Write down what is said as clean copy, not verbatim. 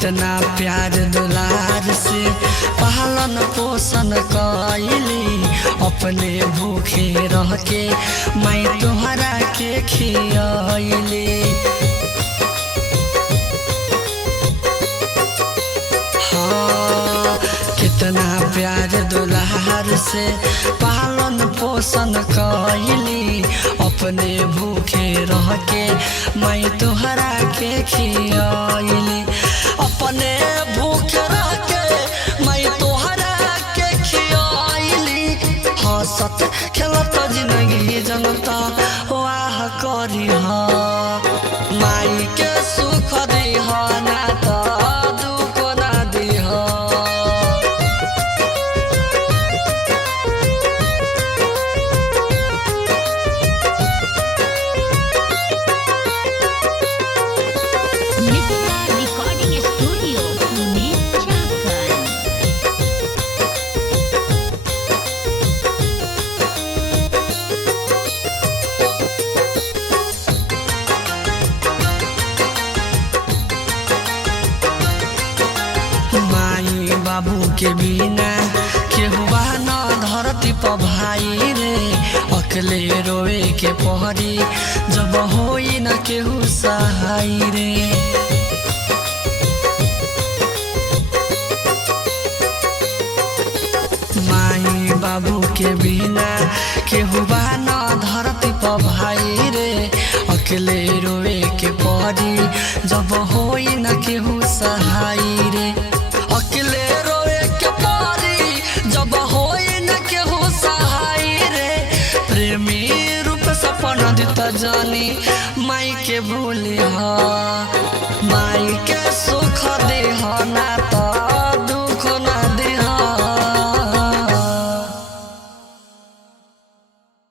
कितना प्यार दुलार से पालन पोषण कैली, अपने भूखे रह के मैं तोहरा के खियली। हाँ, कितना प्यार दुलार से पालन पोषण कैली, अपने भूखे रह के मैं तोहरा के खियली। अपने भूखे रह के मैं तोहरा के खियली, हंसत खेलत जिंदगी जनता वाह करी। माई के सुख दीह ना तो दुख ना दीह। मित्रा रिकॉर्डिंग स्टूडियो पुणे झारखंड। माई बाबू के बिना केहू न धरती पर भाई रे, अकेले रोए के पहरी जब होई न केहू सहाय रे। माई बाबू के बिना केहू न धरती पर भाई रे, अकेले रोए के पहरी जब होई न केहू सहाय रे। अकेले रोए के पहरी जब होई न केहू सहाय रे, प्रेमी रूप सपना दिता जानी माई के भूली। माई के सुख देह ना